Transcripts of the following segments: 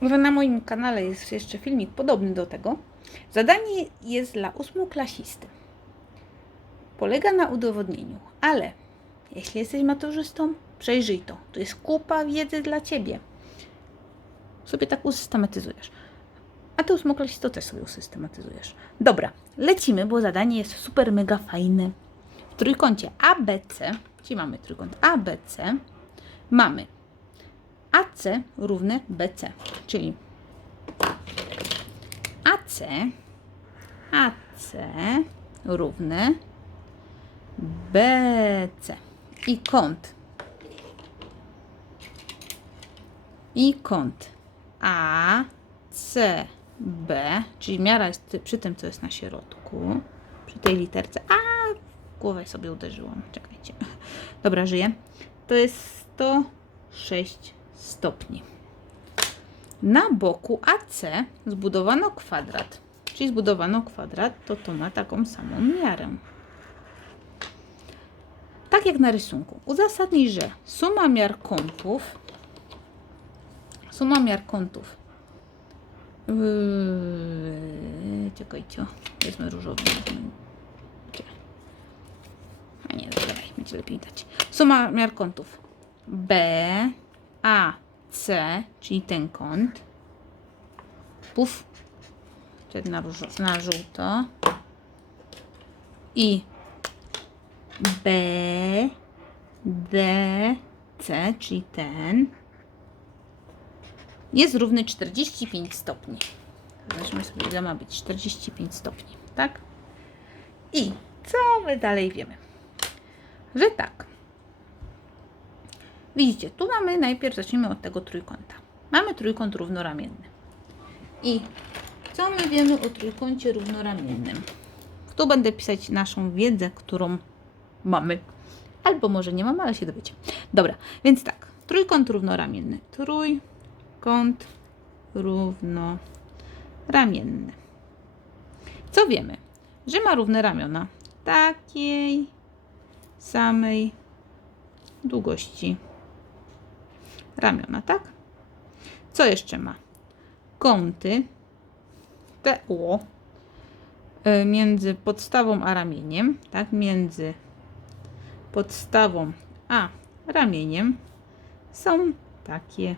na moim kanale jest jeszcze filmik podobny do tego. Zadanie jest dla ósmoklasisty. Polega na udowodnieniu, ale jeśli jesteś maturzystą, przejrzyj to. To jest kupa wiedzy dla Ciebie. Sobie tak usystematyzujesz. A ty ósmoklasistą też sobie usystematyzujesz. Dobra, lecimy, bo zadanie jest super mega fajne. W trójkącie ABC, czyli mamy trójkąt ABC, mamy AC równe BC, czyli AC, AC równe BC i kąt i kąt ACB, czyli miara jest przy tym, co jest na środku, przy tej literce. A, głowę sobie uderzyłam. Czekajcie. Dobra, żyję. To jest 106 stopni. Na boku AC zbudowano kwadrat. Czyli zbudowano kwadrat, to to ma taką samą miarę. Tak jak na rysunku. Uzasadnij, że suma miar kątów suma miar kątów Yy, czekajcie, wezmę różowy. A nie, dobra, będzie lepiej dać. Suma miar kątów B, A, C, czyli ten kąt. Puf. Wtedy na, na żółto. I B, D, C, czyli ten jest równy 45 stopni. Zobaczmy sobie, ile ma być 45 stopni, tak? I co my dalej wiemy? Że tak. Widzicie, tu mamy, najpierw zacznijmy od tego trójkąta. Mamy trójkąt równoramienny. I co my wiemy o trójkącie równoramiennym? Tu będę pisać naszą wiedzę, którą mamy. Albo może nie mamy, ale się dowiecie. Dobra, więc tak. Trójkąt równoramienny. Trój kąt równoramienny. Co wiemy? Że ma równe ramiona takiej samej długości ramiona, tak? Co jeszcze ma? Kąty TO y, między podstawą a ramieniem, tak? Między podstawą a ramieniem są takie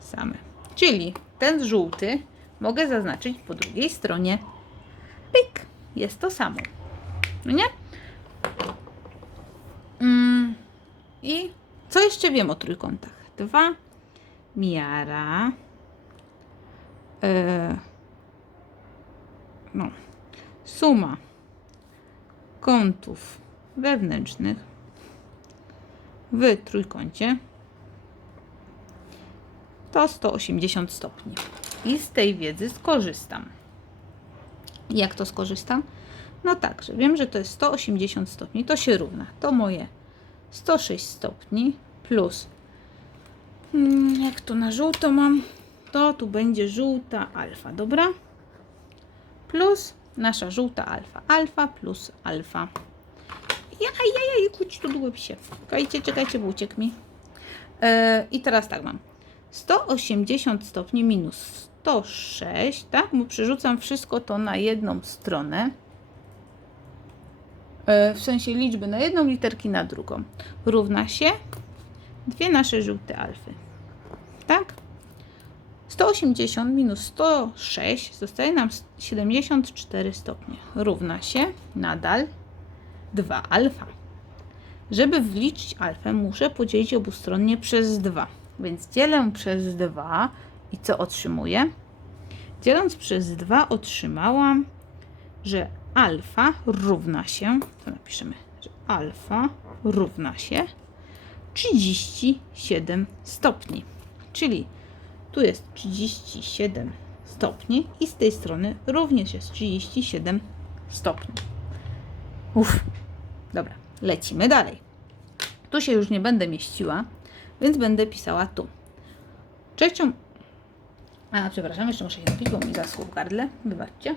same. Czyli ten żółty mogę zaznaczyć po drugiej stronie. Pik, jest to samo. No nie? Mm, I co jeszcze wiem o trójkątach? Dwa, miara, e, no, suma kątów wewnętrznych w trójkącie to 180 stopni. I z tej wiedzy skorzystam. Jak to skorzystam? No tak, że wiem, że to jest 180 stopni, to się równa. To moje 106 stopni plus, jak to na żółto mam, to tu będzie żółta alfa, dobra? Plus nasza żółta alfa. Alfa plus alfa. Ja, ja, ja, kuć tu długopisie. Czekajcie, czekajcie, bo uciekł mi. Yy, I teraz tak mam. 180 stopni minus 106, tak? Bo przerzucam wszystko to na jedną stronę. E, W sensie liczby na jedną, literki na drugą. Równa się dwie nasze żółte alfy. Tak? 180 minus 106 zostaje nam 74 stopnie. Równa się nadal 2 alfa. Żeby wliczyć alfę, muszę podzielić obustronnie przez 2. Więc dzielę przez 2 i co otrzymuję? Dzieląc przez 2 otrzymałam, że alfa równa się, to napiszemy, że alfa równa się 37 stopni. Czyli tu jest 37 stopni i z tej strony również jest 37 stopni. Uff, dobra, lecimy dalej. Tu się już nie będę mieściła, więc będę pisała tu. Trzecią. A, przepraszam, jeszcze muszę się napić, bo mi zaschło w gardle. Wybaczcie.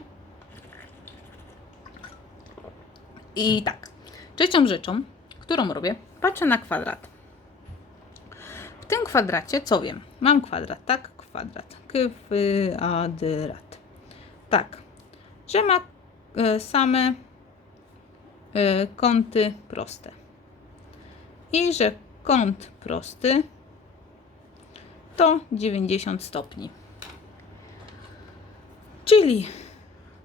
I tak. Trzecią rzeczą, którą robię, patrzę na kwadrat. Kwadracie, co wiem? Mam kwadrat, tak? Kwadrat. Kwadrat. Tak. Że ma e, same e, kąty proste. I że kąt prosty to 90 stopni. Czyli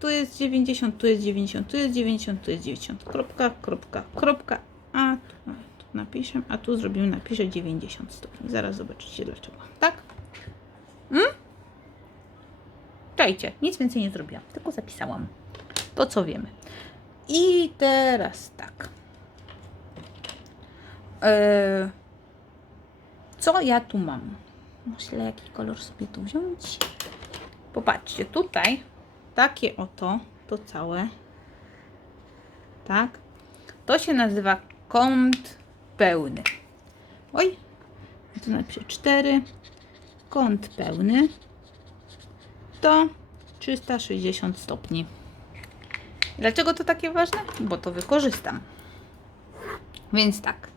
tu jest 90, tu jest 90, tu jest 90, tu jest 90. Kropka, kropka, kropka. A tu, a, tu napiszę, a tu zrobimy, napiszę 90 stopni. Zaraz zobaczycie dlaczego. Tak? Hmm? Czajcie, nic więcej nie zrobiłam, tylko zapisałam to, co wiemy. I teraz tak. Eee, co ja tu mam? Myślę, jaki kolor sobie tu wziąć. Popatrzcie, tutaj takie oto, to całe, tak, to się nazywa kąt pełny. Oj, tu napiszę 4, kąt pełny to 360 stopni. Dlaczego to takie ważne? Bo to wykorzystam. Więc tak,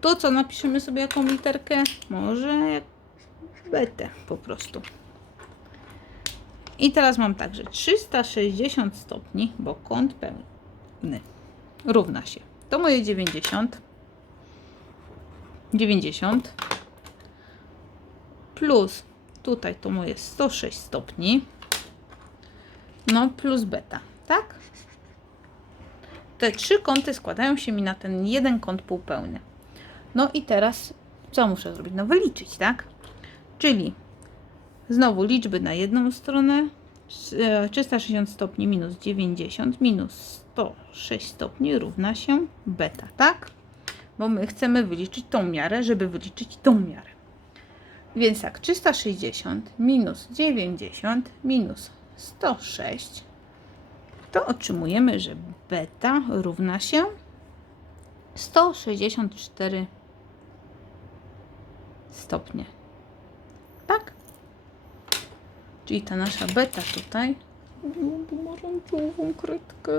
to co napiszemy sobie jaką literkę? Może jak po prostu. I teraz mam tak, że 360 stopni, bo kąt pełny równa się. To moje 90. 90 plus tutaj to moje 106 stopni. No plus beta, tak? Te trzy kąty składają się mi na ten jeden kąt półpełny. No i teraz co muszę zrobić? No wyliczyć, tak? Czyli Znowu liczby na jedną stronę. E, 360 stopni minus 90 minus 106 stopni równa się beta, tak? Bo my chcemy wyliczyć tą miarę, żeby wyliczyć tą miarę. Więc tak, 360 minus 90 minus 106 to otrzymujemy, że beta równa się 164 stopnie. Tak? Czyli ta nasza beta tutaj. Pomarańczową kredkę.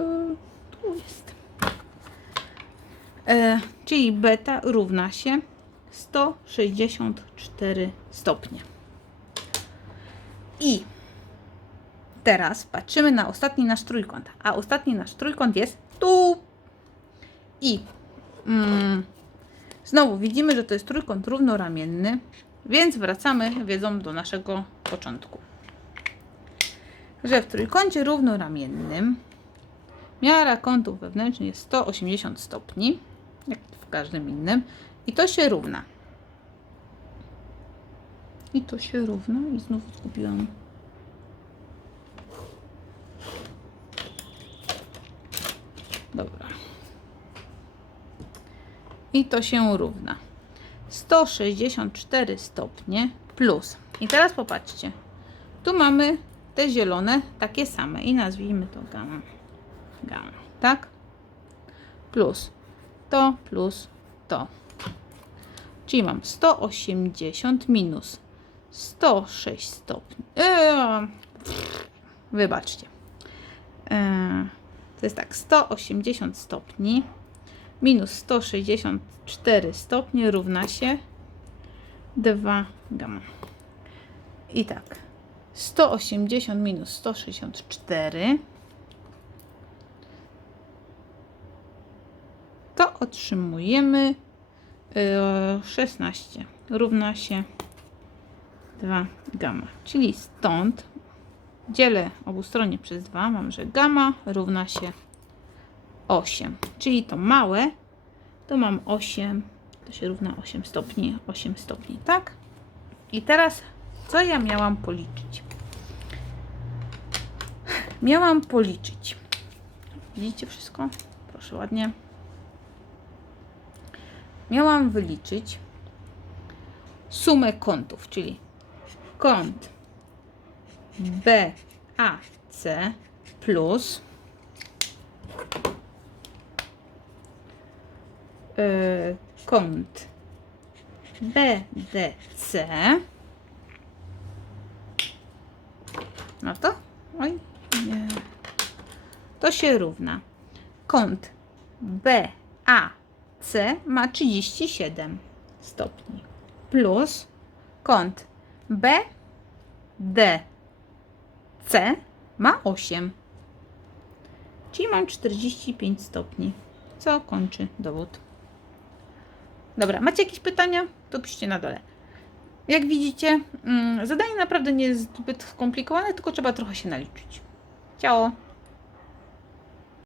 Tu jest. E, czyli beta równa się 164 stopnie. I teraz patrzymy na ostatni nasz trójkąt. A ostatni nasz trójkąt jest tu. I mm, znowu widzimy, że to jest trójkąt równoramienny, więc wracamy wiedzą do naszego początku że w trójkącie równoramiennym miara kątów wewnętrznych jest 180 stopni, jak w każdym innym, i to się równa. I to się równa, i znów zgubiłam. Dobra. I to się równa. 164 stopnie plus. I teraz popatrzcie. Tu mamy te zielone takie same i nazwijmy to gamma. Gamma, tak? Plus to plus to. Czyli mam 180 minus 106 stopni. Eee, wybaczcie. Eee, to jest tak, 180 stopni minus 164 stopnie równa się 2 gamma. I tak, 180 minus 164 to otrzymujemy 16 równa się 2 gamma. Czyli stąd dzielę obustronnie przez 2, mam, że gamma równa się 8. Czyli to małe, to mam 8, to się równa 8 stopni, 8 stopni, tak? I teraz co ja miałam policzyć? Miałam policzyć. Widzicie wszystko? Proszę ładnie. Miałam wyliczyć sumę kątów, czyli kąt BAC plus yy, kąt BDC No to, oj, nie. To się równa. Kąt BAC ma 37 stopni. plus kąt B, D, C ma 8. Czyli mam 45 stopni, co kończy dowód. Dobra, macie jakieś pytania? To piszcie na dole. Jak widzicie, mm, zadanie naprawdę nie jest zbyt skomplikowane, tylko trzeba trochę się naliczyć. Ciao!